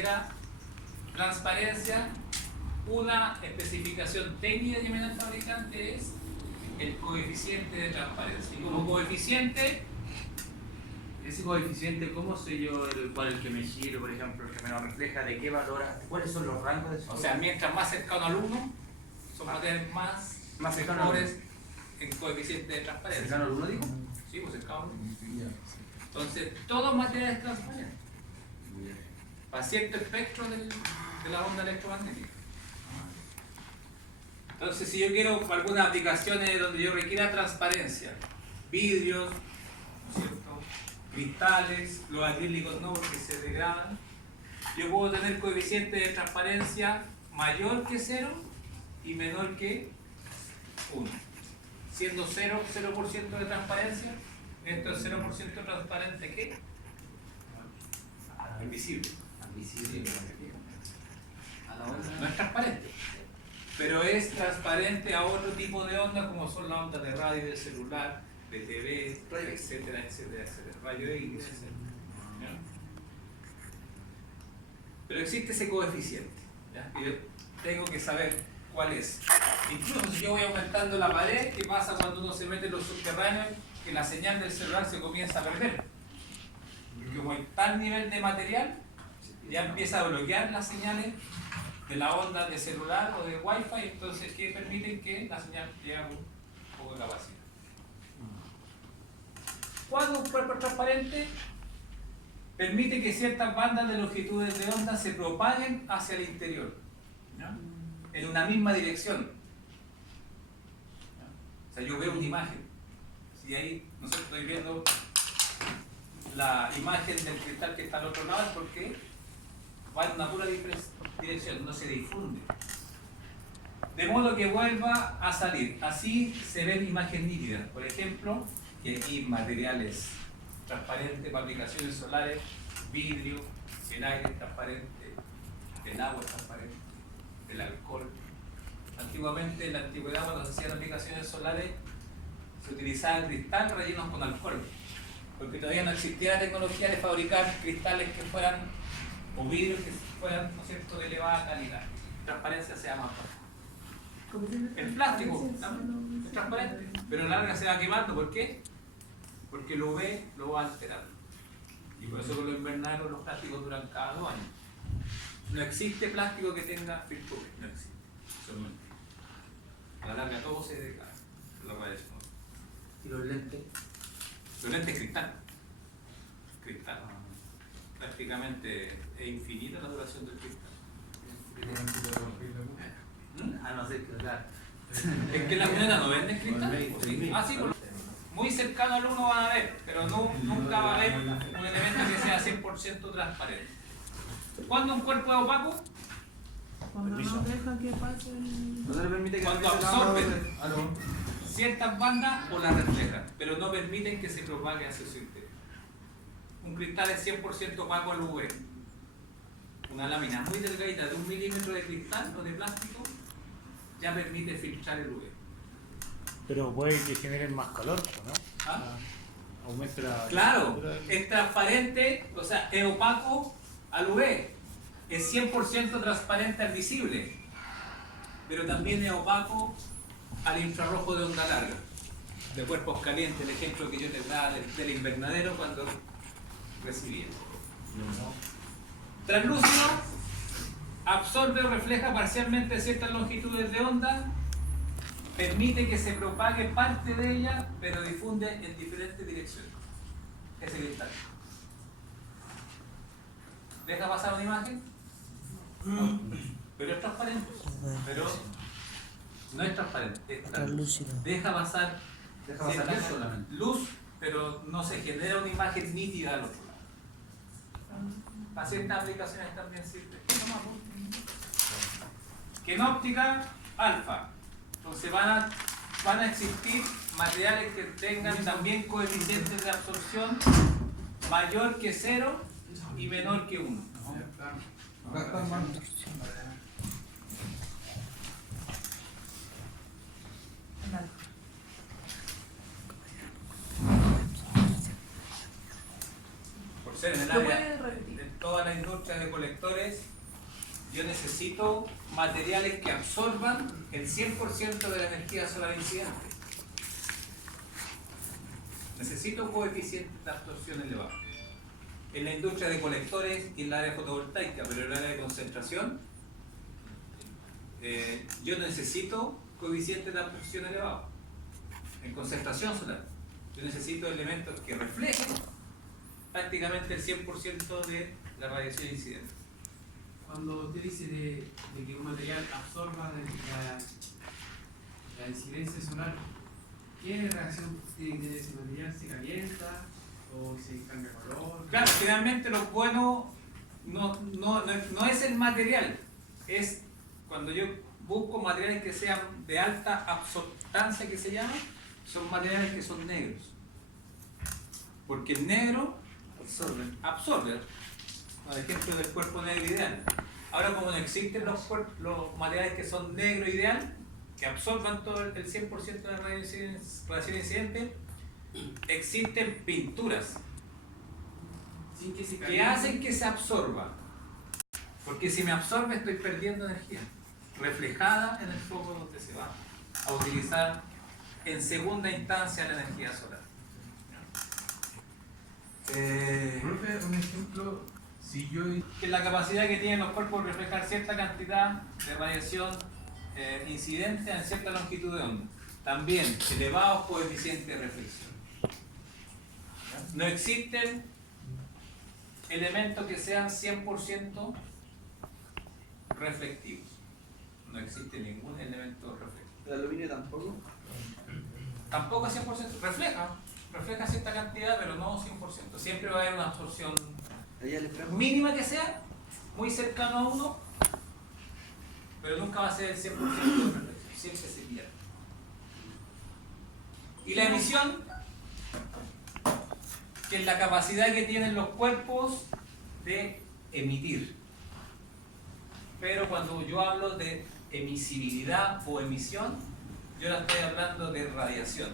requiera transparencia, una especificación técnica que me da el fabricante es el coeficiente de transparencia. Y como coeficiente, Ese coeficiente, ¿cómo sé yo cuál es el que me giro, por ejemplo, el que me lo refleja? ¿De qué valora? ¿Cuáles son los rangos de ese o sea, mientras más cercano al 1, son materiales más cercano al mejores en coeficiente de transparencia. ¿Cercano al 1 digo? Sí, pues cercano al 1. Entonces, todos materiales transparentes. Para cierto espectro de la onda electromagnética. Entonces, si yo quiero algunas aplicaciones donde yo requiera transparencia, vidrios, ¿cierto? Cristales, los acrílicos no porque se degradan, yo puedo tener coeficiente de transparencia mayor que 0 y menor que 1. Siendo 0% de transparencia, esto es 0% transparente, ¿qué? Invisible. No es transparente, pero es transparente a otro tipo de ondas como son las ondas de radio, de celular, de TV, etcétera, etcétera, etcétera, rayo X, etcétera. ¿Ya? Pero existe ese coeficiente, ¿ya? Y yo tengo que saber cuál es. Incluso si yo voy aumentando la pared, ¿qué pasa cuando uno se mete en los subterráneos? Que la señal del celular se comienza a perder. Porque como hay tal nivel de material, ya empieza a bloquear las señales de la onda de celular o de wifi, entonces que permiten que la señal llegue a un poco de capacidad. Cuando un cuerpo es transparente, permite que ciertas bandas de longitudes de onda se propaguen hacia el interior, ¿ya? En una misma dirección. ¿Ya? O sea, yo veo una imagen. Si ahí, no sé, estoy viendo la imagen del cristal que está al otro lado, es porque va en una pura dirección, no se difunde. De modo que vuelva a salir. Así se ven imágenes nítidas. Por ejemplo, que aquí materiales transparentes para aplicaciones solares, vidrio, el aire es transparente, el agua es transparente, el alcohol. Antiguamente, en la antigüedad, cuando se hacían aplicaciones solares, se utilizaba cristal rellenos con alcohol, porque todavía no existía la tecnología de fabricar cristales que fueran, o vidrios que fueran, ¿no es cierto?, de elevada calidad. La transparencia sea más baja. El plástico ¿no? Es transparente, pero a la larga se va quemando. ¿Por qué? Porque el UV lo va alterando. Y por eso con los invernaderos los plásticos duran cada 2 años. No existe plástico que tenga filtro UV, no existe. Eso es mentira. A la larga todo se decae. La radiación. ¿Y los lentes? Los lentes cristal. Cristal. Prácticamente es infinita la duración del cristal. A no ser que, claro. Es que las mineras no venden cristal. ¿Sí? Ah, sí, muy cercano al 1 van a ver, pero no, nunca va a haber un elemento que sea 100% transparente. ¿Cuándo un cuerpo es opaco? Cuando no deja que pase el... No se le permite que Cuando absorben ciertas bandas o las reflejan, pero no permiten que se propague hacia su interior. Un cristal es 100% opaco al UV. Una lámina muy delgadita de 1 milímetro de cristal o de plástico ya permite filtrar el UV. Pero puede que generen más calor, ¿no? ¿Ah? Aumenta la... Claro, es transparente, o sea, es opaco al UV. Es 100% transparente al visible, pero también es opaco al infrarrojo de onda larga, de cuerpos calientes, el ejemplo que yo les daba del invernadero cuando recibía. Translúcido, absorbe o refleja parcialmente ciertas longitudes de onda, permite que se propague parte de ella, pero difunde en diferentes direcciones. Ese cristal. ¿Deja pasar una imagen? No. Pero es transparente. Pero no es transparente, es translúcido. Deja pasar luz solamente. Luz, pero no se genera una imagen nítida al otro lado. Para ciertas aplicaciones también sirve. Que en óptica alfa. Entonces van a existir materiales que tengan también coeficientes de absorción mayor que 0 y menor que 1. Acá está, hermano. Por ser en el ¿Lo área puede repetir? de toda la industria de colectores, yo necesito materiales que absorban el 100% de la energía solar incidente. Necesito coeficientes de absorción elevados. En la industria de colectores y en el área fotovoltaica, pero en el área de concentración, yo necesito coeficientes de absorción elevados. En concentración solar, yo necesito elementos que reflejen prácticamente el 100% de la radiación incidente. Cuando usted dice de que un material absorba la incidencia solar, ¿qué reacción tiene que tener ese material? ¿Se calienta o se cambia color? Claro, finalmente lo bueno no es el material, es cuando yo busco materiales que sean de alta absortancia, que se llama, son materiales que son negros. Porque el negro absorbe. Por ejemplo, del cuerpo negro ideal. Ahora, como no existen los materiales que son negro ideal, que absorban todo el 100% de la radiación incidente, existen pinturas Sin que se que caliente. hacen que se absorba. Porque si me absorbe, estoy perdiendo energía reflejada en el foco donde se va a utilizar en segunda instancia la energía solar. Profe, un ejemplo, si yo Que la capacidad que tienen los cuerpos de reflejar cierta cantidad de radiación incidente en cierta longitud de onda. También elevados coeficientes de reflexión. No existen elementos que sean 100% reflectivos. No existe ningún elemento reflectivo. ¿El aluminio tampoco? Tampoco es 100%, refleja cierta cantidad, pero no 100%. Siempre va a haber una absorción Allá le pregunto. mínima que sea, muy cercano a 1, pero nunca va a ser el 100% de reflexión, siempre se pierde. Y la emisión, que es la capacidad que tienen los cuerpos de emitir. Pero cuando yo hablo de emisibilidad o emisión, yo ahora estoy hablando de radiación.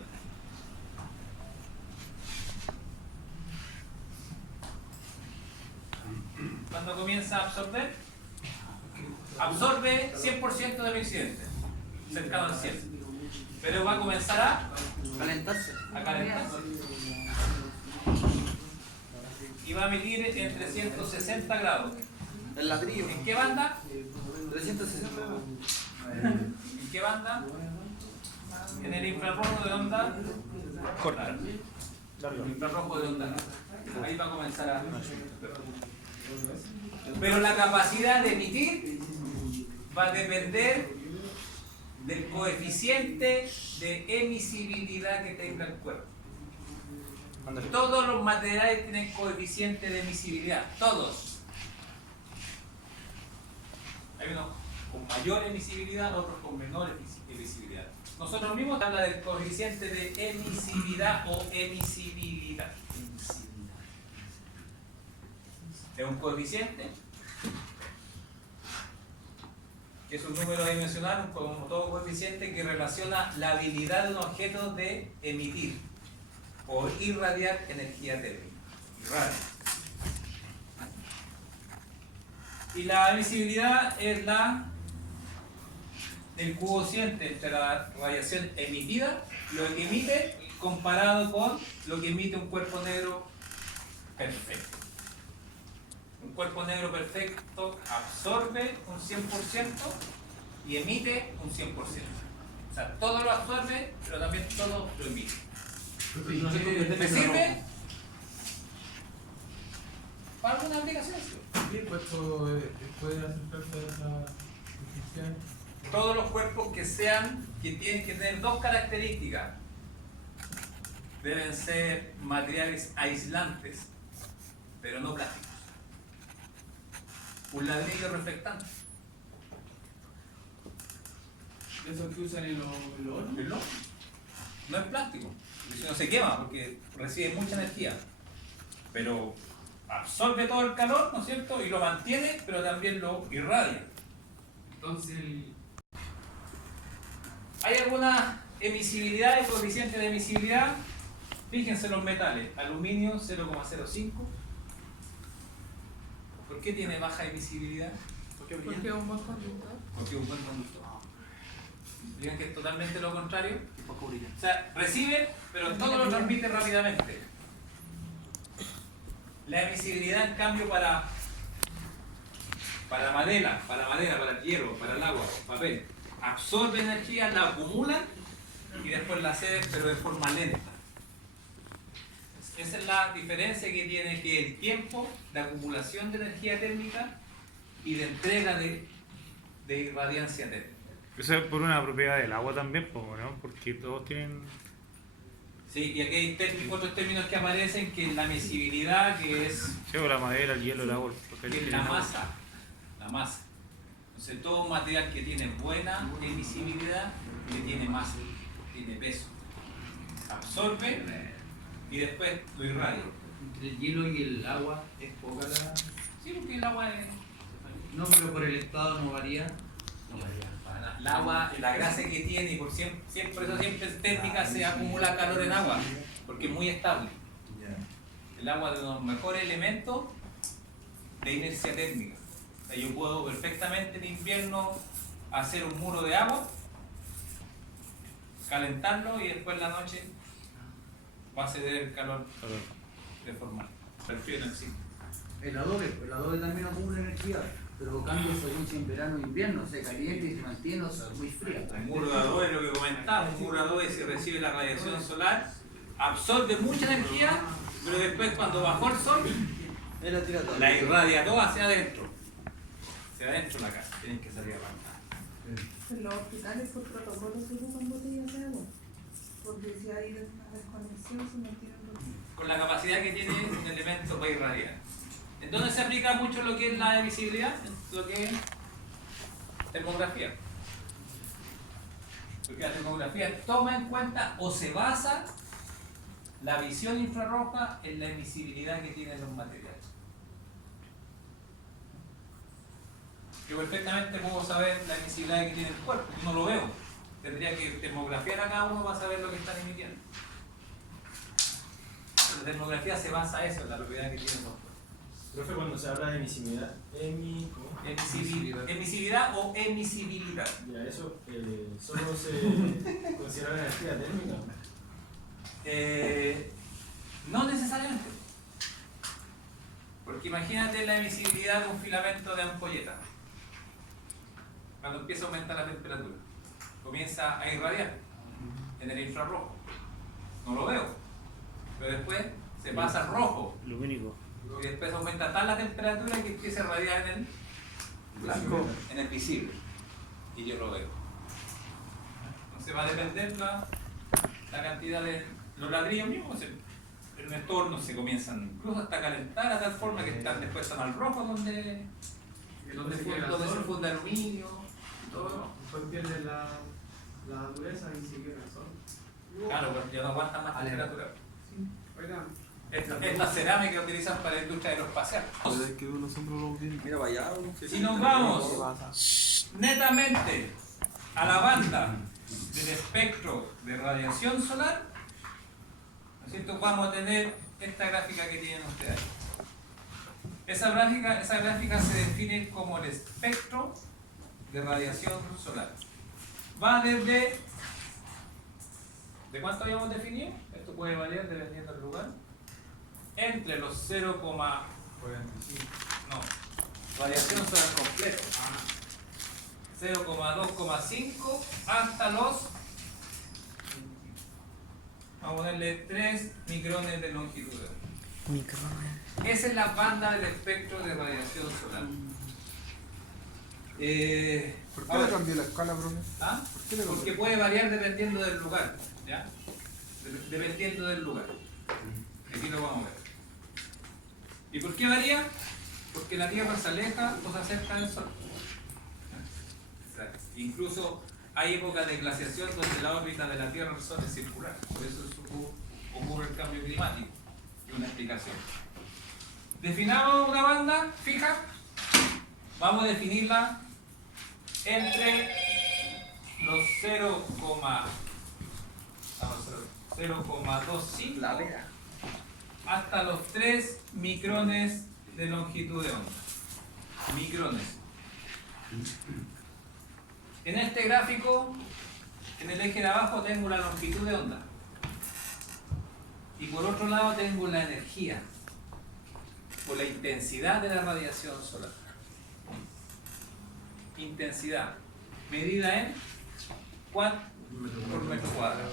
Cuando comienza a absorber, absorbe 100% de lo incidente, cercano al 100. Pero va a comenzar Calentarse. a calentarse. Y va a emitir en 360 grados. El ladrillo. ¿En qué banda? 360 grados. ¿En qué banda? En el infrarrojo de onda corta. El infrarrojo de onda. Ahí va a comenzar a... Pero la capacidad de emitir va a depender del coeficiente de emisibilidad que tenga el cuerpo. Todos los materiales tienen coeficiente de emisibilidad, todos. Hay unos con mayor emisibilidad, otros con menor emisibilidad. Nosotros mismos habla del coeficiente de emisividad o emisibilidad. Es un coeficiente que es un número adimensional, como todo coeficiente, que relaciona la habilidad de un objeto de emitir o irradiar energía térmica. Irradia. Y la emisibilidad es el cociente entre la radiación emitida, lo que emite, comparado con lo que emite un cuerpo negro perfecto. Un cuerpo negro perfecto absorbe un 100% y emite un 100%. O sea, todo lo absorbe, pero también todo lo emite. ¿Me sirve? ¿Para alguna aplicación? ¿qué puesto puede acercarse a esa descripción? Todos los cuerpos que tienen que tener dos características. Deben ser materiales aislantes, pero no plásticos. Un ladrillo reflectante. ¿Esos que usan en los hornos? ¿El no? No es plástico, porque si no se quema, porque recibe mucha energía. Pero absorbe todo el calor, ¿no es cierto? Y lo mantiene, pero también lo irradia. Entonces, ¿Hay alguna emisibilidad, el coeficiente de emisibilidad? Fíjense los metales. Aluminio 0,05. ¿Por qué tiene baja emisibilidad? ¿Por qué Porque brilla? es un buen conductor. Porque es un buen conductor. Digan que es totalmente lo contrario. Poco brilla. O sea, recibe, pero todo lo transmite rápidamente. La emisibilidad, en cambio, para la madera, para el hierro, para el agua, papel, absorbe energía, la acumulan y después la ceden, pero de forma lenta. Esa es la diferencia que tiene que el tiempo de acumulación de energía térmica y de entrega de irradiancia térmica. Eso es por una propiedad del agua también, ¿no? Porque todos tienen... Sí, y aquí hay otros términos que aparecen, que la emisibilidad, que es Sí, o la madera, el hielo, el agua, el papel. que es tienen la agua. masa. La masa. Entonces todo un material que tiene buena emisibilidad, que tiene masa, tiene peso. Absorbe y después lo irradia. Entre el hielo y el agua es poca la... Sí, porque el agua es... No, pero por el estado no varía. El agua, la grasa que tiene, y por eso siempre en térmica se acumula calor en agua, porque es muy estable. El agua es uno de los mejores elementos de inercia térmica. O sea, yo puedo perfectamente en invierno hacer un muro de agua, calentarlo y después en la noche va a ceder el calor de forma. Pero el frío no existe. El adobe también acumula energía, pero cambia según si en verano o invierno, se calienta y se mantiene muy fría. El muro de adobe, lo que comentaba, un muro de adobe, si recibe la radiación solar, absorbe mucha energía, pero después cuando bajó el sol, Él la tira toda. la irradia toda hacia adentro. Hacia adentro de la casa, tienen que salir a arrancar. En los hospitales por protocolo se usan botellas de agua. Porque si hay una desconexión se mantienen los... Con la capacidad que tiene un elemento para irradiar. Entonces se aplica mucho lo que es la emisibilidad, lo que es termografía. Porque la termografía toma en cuenta o se basa la visión infrarroja en la emisibilidad que tienen los materiales. Yo perfectamente puedo saber la emisibilidad que tiene el cuerpo, no lo veo. Tendría que termografiar a cada uno para saber lo que están emitiendo. La termografía se basa en eso, en la propiedad que tienen los cuerpos. Profe, cuando se habla de emisibilidad, ¿cómo? Emisividad o emisibilidad. Ya, eso solo se considera la energía térmica. No necesariamente. Porque imagínate la emisibilidad de un filamento de ampolleta. Cuando empieza a aumentar la temperatura, comienza a irradiar en el infrarrojo. No lo veo. Pero después se pasa al rojo. Lumínico. Y después aumenta tal la temperatura que empieza a irradiar en el blanco, en el visible. Y yo lo veo. Entonces va a depender la cantidad de los ladrillos mismos. En un entorno se comienzan incluso hasta calentar a tal forma que después están al rojo donde se funda aluminio y todo. Después pierde la dureza y se queda el sol. Claro, pues ya no aguantan más temperatura. Oigan, Esta cerámica que utilizan para la industria aeroespacial. Mira para allá. Si nos vamos netamente a la banda del espectro de radiación solar, ¿no es cierto? Vamos a tener esta gráfica que tienen ustedes ahí. Esa gráfica se define como el espectro de radiación solar. Va desde... ¿De cuánto habíamos definido? Esto puede variar dependiendo del lugar. Entre los 0, no, radiación solar completo. 0,2,5 hasta los, vamos a ponerle 3 micrones de longitud. Esa es la banda del espectro de radiación solar. ¿Por qué le cambió la escala, profe? ¿Ah? Porque puede variar dependiendo del lugar, ¿ya? Dependiendo del lugar. Aquí lo vamos a ver. ¿Y por qué varía? Porque la Tierra se aleja o se acerca del Sol. Incluso hay épocas de glaciación donde la órbita de la Tierra del Sol es circular. Por eso ocurre el cambio climático. Y una explicación. Definamos una banda fija. Vamos a definirla entre los 0,25 La vera. hasta los 3 micrones de longitud de onda. micrones. En este gráfico, en el eje de abajo tengo la longitud de onda. Y por otro lado tengo la energía, o la intensidad de la radiación solar. Intensidad, medida en watt por metro cuadrado.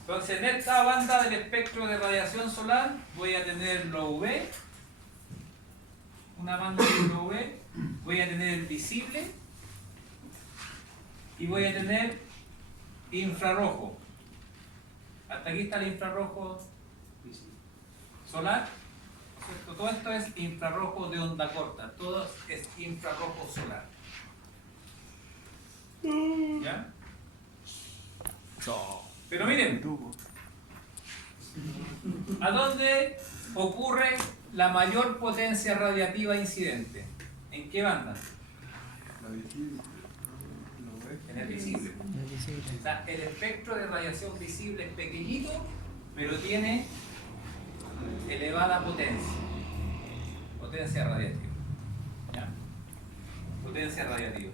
Entonces, en esta banda del espectro de radiación solar voy a tener lo UV, una banda de lo UV, voy a tener visible y voy a tener infrarrojo. Hasta aquí está el infrarrojo solar, ¿cierto? Todo esto es infrarrojo de onda corta, todo es infrarrojo solar. ¿Ya? Pero miren, ¿a dónde ocurre la mayor potencia radiativa incidente? ¿En qué banda? La visible. Lo ves. En el visible. O sea, el espectro de radiación visible es pequeñito, pero tiene elevada potencia. Potencia radiativa. ¿Ya? Potencia radiativa.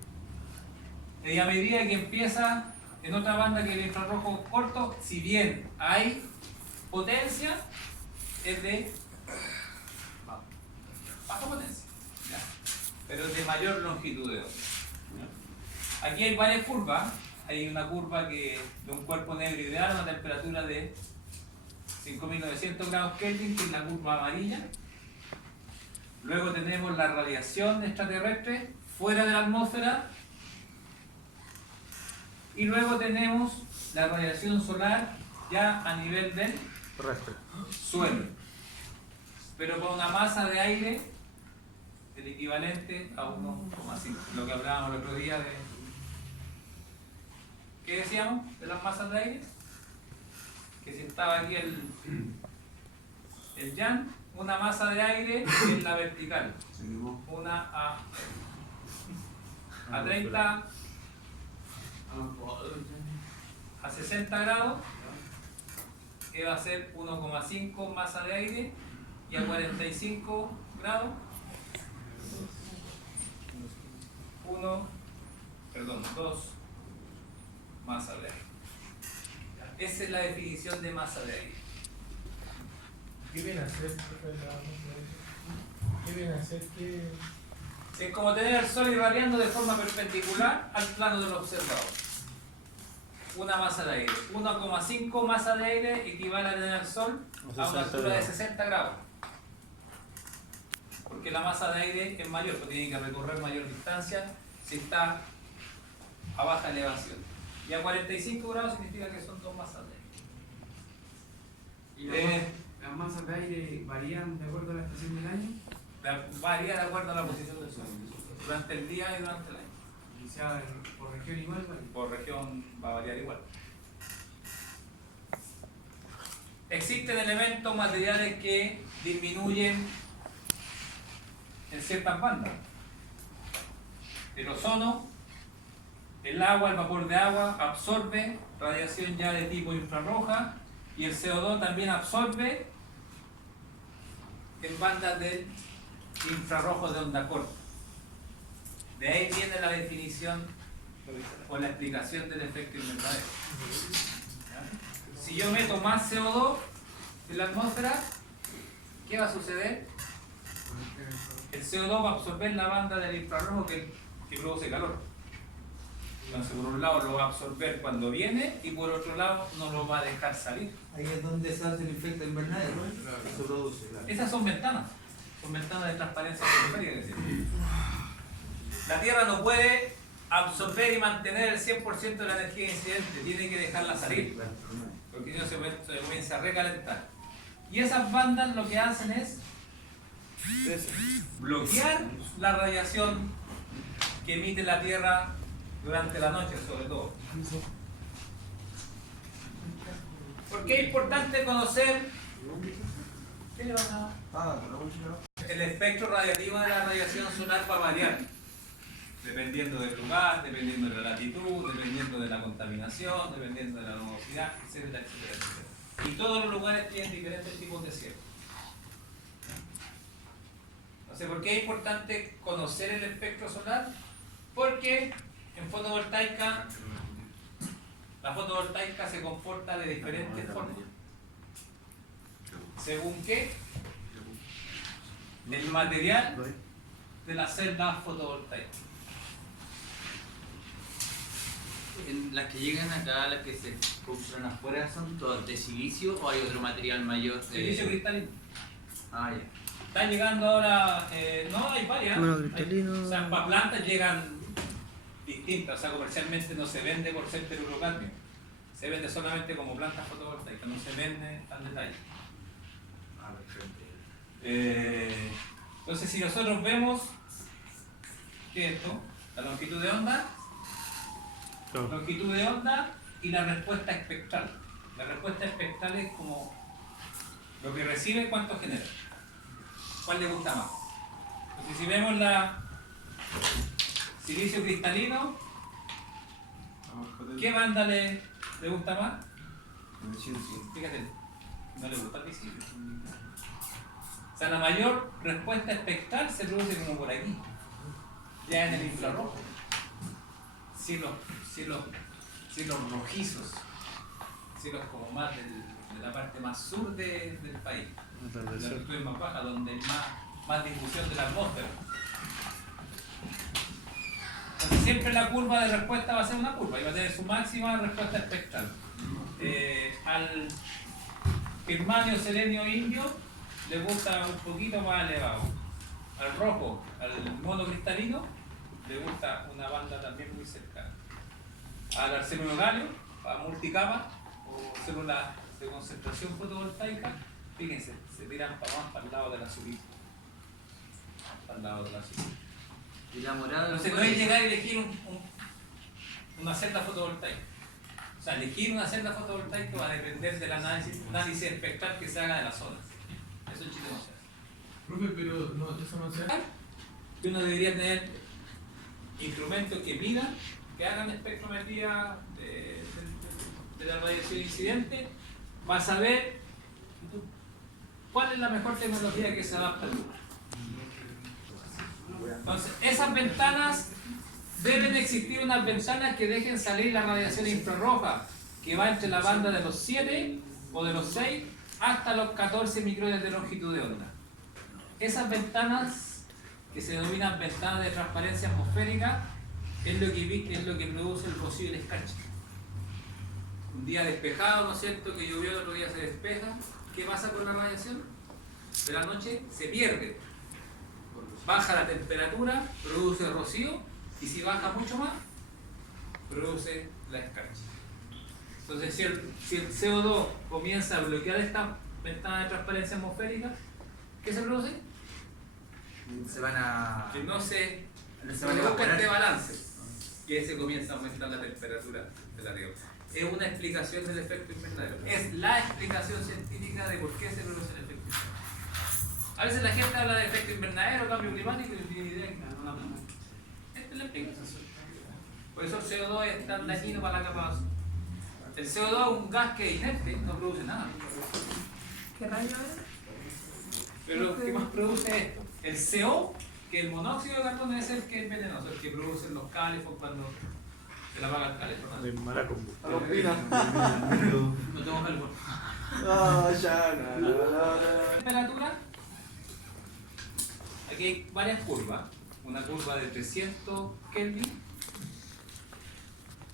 Y a medida que empieza en otra banda que el infrarrojo corto, si bien hay potencia, es de baja potencia, ¿ya? Pero es de mayor longitud de onda. ¿Ya? Aquí hay varias curvas. Hay una curva de un cuerpo negro ideal a una temperatura de 5900 grados Kelvin, que es la curva amarilla. Luego tenemos la radiación extraterrestre fuera de la atmósfera. Y luego tenemos la radiación solar ya a nivel del suelo. Pero con una masa de aire del equivalente a 1,5. Lo que hablábamos el otro día de... ¿Qué decíamos de las masas de aire? Que si estaba aquí el Jan, una masa de aire en la vertical. Una a 30, a 60 grados, que va a ser 1,5 masa de aire, y a 45 grados, 2 masa de aire. Esa es la definición de masa de aire. ¿Qué viene a hacer? ¿Qué viene a hacer? ¿Qué? Es como tener el Sol irradiando de forma perpendicular al plano del observador. Una masa de aire. 1,5 masa de aire equivale a tener el Sol a una altura de 60 grados. Porque la masa de aire es mayor, porque tiene que recorrer mayor distancia si está a baja elevación. Y a 45 grados significa que son 2 masas de aire. ¿Y las masas de aire varían de acuerdo a la estación del año? Varía de acuerdo a la posición del Sol, durante el día y durante el año. Y sea por región igual, ¿vale? Por región va a variar igual. Existen elementos materiales que disminuyen en ciertas bandas. El ozono, el agua, el vapor de agua absorbe radiación ya de tipo infrarroja, y el CO2 también absorbe en bandas de infrarrojo de onda corta. De ahí viene la definición o la explicación del efecto invernadero. ¿Ya? Si yo meto más CO2 en la atmósfera, ¿qué va a suceder? El CO2 va a absorber la banda del infrarrojo que produce calor. Entonces, por un lado lo va a absorber cuando viene, y por otro lado no lo va a dejar salir. Ahí es donde se hace el efecto invernadero, ¿no? Se produce, claro. Esas son ventanas de transparencia atmosférica. Es decir, la Tierra no puede absorber y mantener el 100% de la energía incidente, tiene que dejarla salir, porque si no se comienza a recalentar. Y esas bandas lo que hacen es bloquear la radiación que emite la Tierra durante la noche, sobre todo. ¿Por qué es importante conocer el espectro radiativo de la radiación solar? Va a variar dependiendo del lugar, dependiendo de la latitud, dependiendo de la contaminación, dependiendo de la nubosidad, etcétera, etcétera, etcétera. Y todos los lugares tienen diferentes tipos de cielo. Entonces, ¿por qué es importante conocer el espectro solar? Porque en fotovoltaica, la fotovoltaica se comporta de diferentes formas. ¿Según qué? El material de las celdas fotovoltaicas. Las que llegan acá, las que se producen afuera, ¿son todas de silicio o hay otro material mayor? Silicio cristalino. Ah, ya. Están llegando ahora, no, hay varias. Bueno, cristalino. O sea, para plantas llegan distintas, o sea, comercialmente no se vende por ser telurocadmio. Se vende solamente como plantas fotovoltaicas, no se vende al detalle. Ah, perfecto. Entonces, si nosotros vemos, ¿qué es esto? La longitud de onda, longitud de onda y la respuesta espectral. La respuesta espectral es como lo que recibe, cuánto genera. ¿Cuál le gusta más? Entonces, si vemos la silicio cristalino, ¿qué banda le gusta más? Fíjate, no le gusta el visible. O sea, la mayor respuesta espectral se produce como por aquí, ya en el infrarrojo. Cielos rojizos, cielos como más de la parte más sur del país, la altitud más baja, donde hay más difusión de la atmósfera. Entonces siempre la curva de respuesta va a ser una curva y va a tener su máxima respuesta espectral. Al germanio, selenio, indio le gusta un poquito más elevado. Al rojo, al monocristalino, le gusta una banda también muy cercana. Al arsenio-galio, a multicapa o células de concentración fotovoltaica, fíjense, se tiran para el lado de la azulita. Para el lado de la azulita. ¿Y la morada? Entonces no es llegar a elegir una celda fotovoltaica. O sea, elegir una celda fotovoltaica va a depender del análisis espectral que se haga de la zona. Eso en Chile no se hace. Profe, pero no, eso no se hace. Que uno debería tener instrumentos que midan, que hagan espectrometría de la radiación incidente, para saber cuál es la mejor tecnología que se adapta al lugar. Entonces, esas ventanas, deben existir unas ventanas que dejen salir la radiación infrarroja, que va entre la banda de los 7 o de los 6 hasta los 14 micrones de longitud de onda. Esas ventanas, que se denominan ventanas de transparencia atmosférica, es lo que produce el rocío y el escarcha. Un día despejado, ¿no es cierto?, que llovió, el otro día se despeja. ¿Qué pasa con la radiación? De la noche se pierde. Baja la temperatura, produce rocío, y si baja mucho más, produce la escarcha. Entonces, si el CO2 comienza a bloquear esta ventana de transparencia atmosférica, ¿qué se produce? Se van a... Que no se van a busca evaporar. este balance, y se comienza a aumentar la temperatura de la Tierra. Es una explicación del efecto invernadero. Es la explicación científica de por qué se produce el efecto invernadero. A veces la gente habla de efecto invernadero, cambio climático, y no tiene idea que no habla nada. Esta es la explicación. Por eso el CO2 es tan dañino para la capa de ozono. El CO2 es un gas que es inerte, no produce nada. ¿Qué rayo era? Pero ¿qué más produce esto? El CO, que el monóxido de carbono es el que es venenoso, el que producen los calefos cuando se la apaga el calefón. De mala combustión. A los pinos. No tengo carbón. Ah, ya, la. Temperatura. Aquí hay varias curvas. Una curva de 300 Kelvin,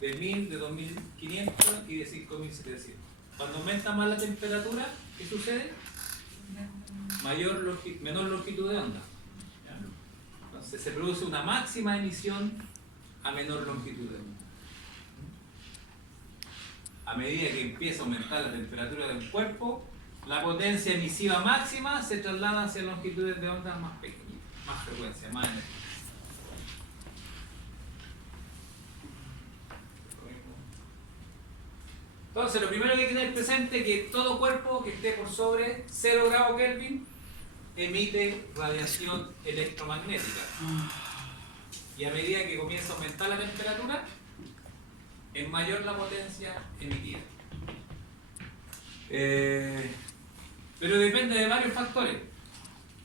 de 1000, de 2500 y de 5700. Cuando aumenta más la temperatura, ¿qué sucede? Menor longitud de onda. ¿Ya? Entonces se produce una máxima emisión a menor longitud de onda. A medida que empieza a aumentar la temperatura de un cuerpo, la potencia emisiva máxima se traslada hacia longitudes de onda más pequeñas, más frecuencia, más energía. Entonces, lo primero que hay que tener presente es que todo cuerpo que esté por sobre 0 grados Kelvin emite radiación electromagnética. Y a medida que comienza a aumentar la temperatura, es mayor la potencia emitida. Pero depende de varios factores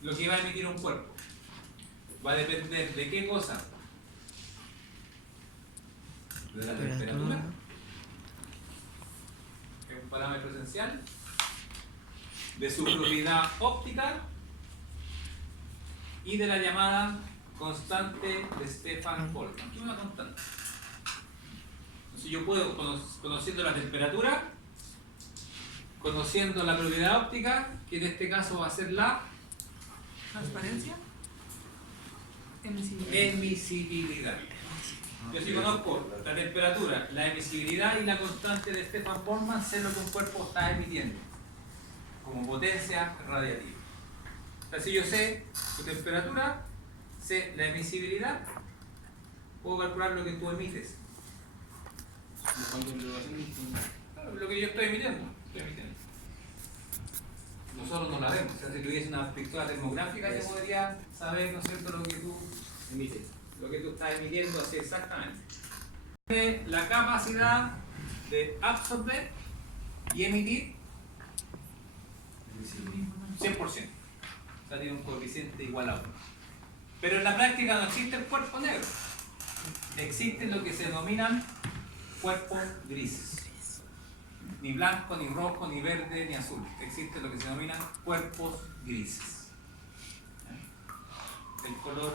lo que va a emitir un cuerpo. va a depender de qué cosa. De la temperatura, que es un parámetro esencial, de su propiedad óptica y de la llamada constante de Stefan Boltzmann, que es una constante. Entonces yo puedo, conociendo la temperatura, conociendo la propiedad óptica, que en este caso va a ser la Transparencia. Emisibilidad. emisibilidad. Yo si conozco la temperatura, la emisibilidad y la constante de Stefan Boltzmann, sé lo que un cuerpo está emitiendo como potencia radiativa. O sea, si yo sé su temperatura, sé la emisibilidad, puedo calcular lo que tú emites. Claro, lo que yo estoy emitiendo. Nosotros no la vemos. O sea, si tuviese una pistola termográfica, yo podría saber, ¿no es cierto?, lo que tú emites. Lo que tú estás emitiendo, así exactamente. La capacidad de absorber y emitir 100%. O sea, tiene un coeficiente igual a 1. Pero en la práctica no existe el cuerpo negro. Existen lo que se denominan cuerpos grises. Ni blanco, ni rojo, ni verde, ni azul. Existe lo que se denominan cuerpos grises. El color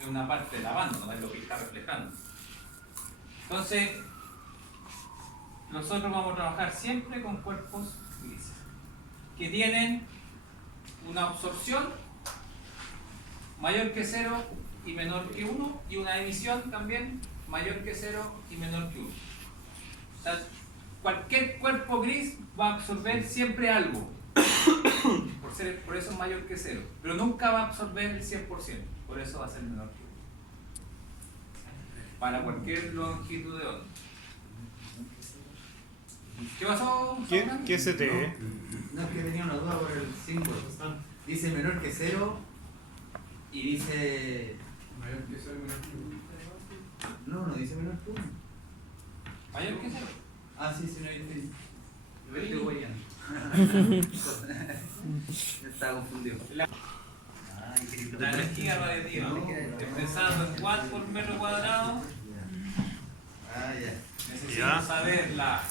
es una parte de la banda, no es lo que está reflejando. Entonces, nosotros vamos a trabajar siempre con cuerpos grises, que tienen una absorción mayor que 0 y menor que 1, y una emisión también mayor que 0 y menor que 1. O sea, cualquier cuerpo gris va a absorber siempre algo, por eso es mayor que 0, pero nunca va a absorber el 100%, por eso va a ser menor que 1. Para cualquier longitud de onda. ¿Qué pasó? ¿Qué es CTE? No, es que tenía una duda por el símbolo. Dice menor que 0 y dice... Mayor que 0 menor que 1. No dice menor que 1. Mayor que 0. Ah, sí, no dice... Yo estoy guayando. Estaba confundido. La energía radiativa, expresado en watt por metro cuadrado, Ah, ya. necesito Ya. saber la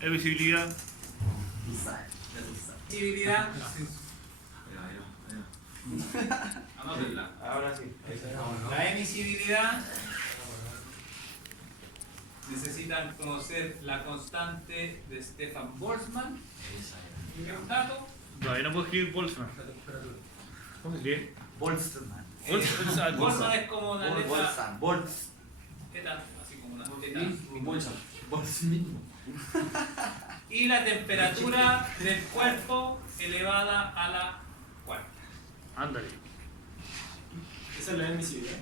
Emisibilidad. visibilidad. Anótenla. Ahora sí. La emisibilidad, necesitan conocer la constante de Stefan Boltzmann, que es un dato. Todavía no puedo escribir Boltzmann. ¿Cómo se escribe? Boltzmann. Boltzmann es como una letra Boltzmann. teta, así como una teta. Boltzmann mismo. Y la temperatura del cuerpo elevada a la cuarta. Ándale. Esa es la emisibilidad.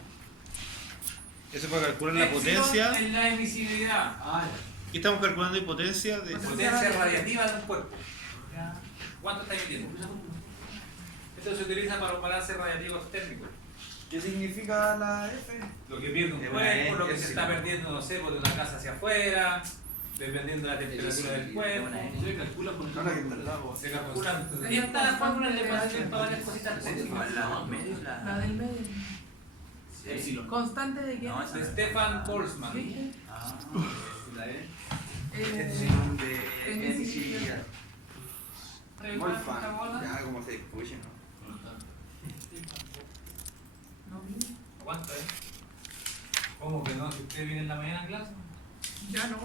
Eso para calcular la Epsilon potencia. es la emisibilidad, Ah, ¿Qué estamos calculando de potencia? De... potencia radiativa de un cuerpo. ¿Cuánto está emitiendo? Esto se utiliza para los balances radiativos térmicos. ¿Qué significa la F? Lo que pierde un Es cuerpo, una lo que se S. está perdiendo, no sé, por de una casa hacia afuera, dependiendo de la temperatura del cuerpo. se calcula con el No, la que está al lado. Se calculan. Ahí está la fórmula de ecuación para varias cositas técnicas. La del medio. Epsilon. ¿Constante de qué? De Stefan Boltzmann. ¿Qué? Epsilon de emisibilidad. Wolfgang. Ya, como se escucha, ¿no? No vi. Aguanta, ¿eh? ¿Cómo que no? Si usted viene en la mañana a clase. Ya no.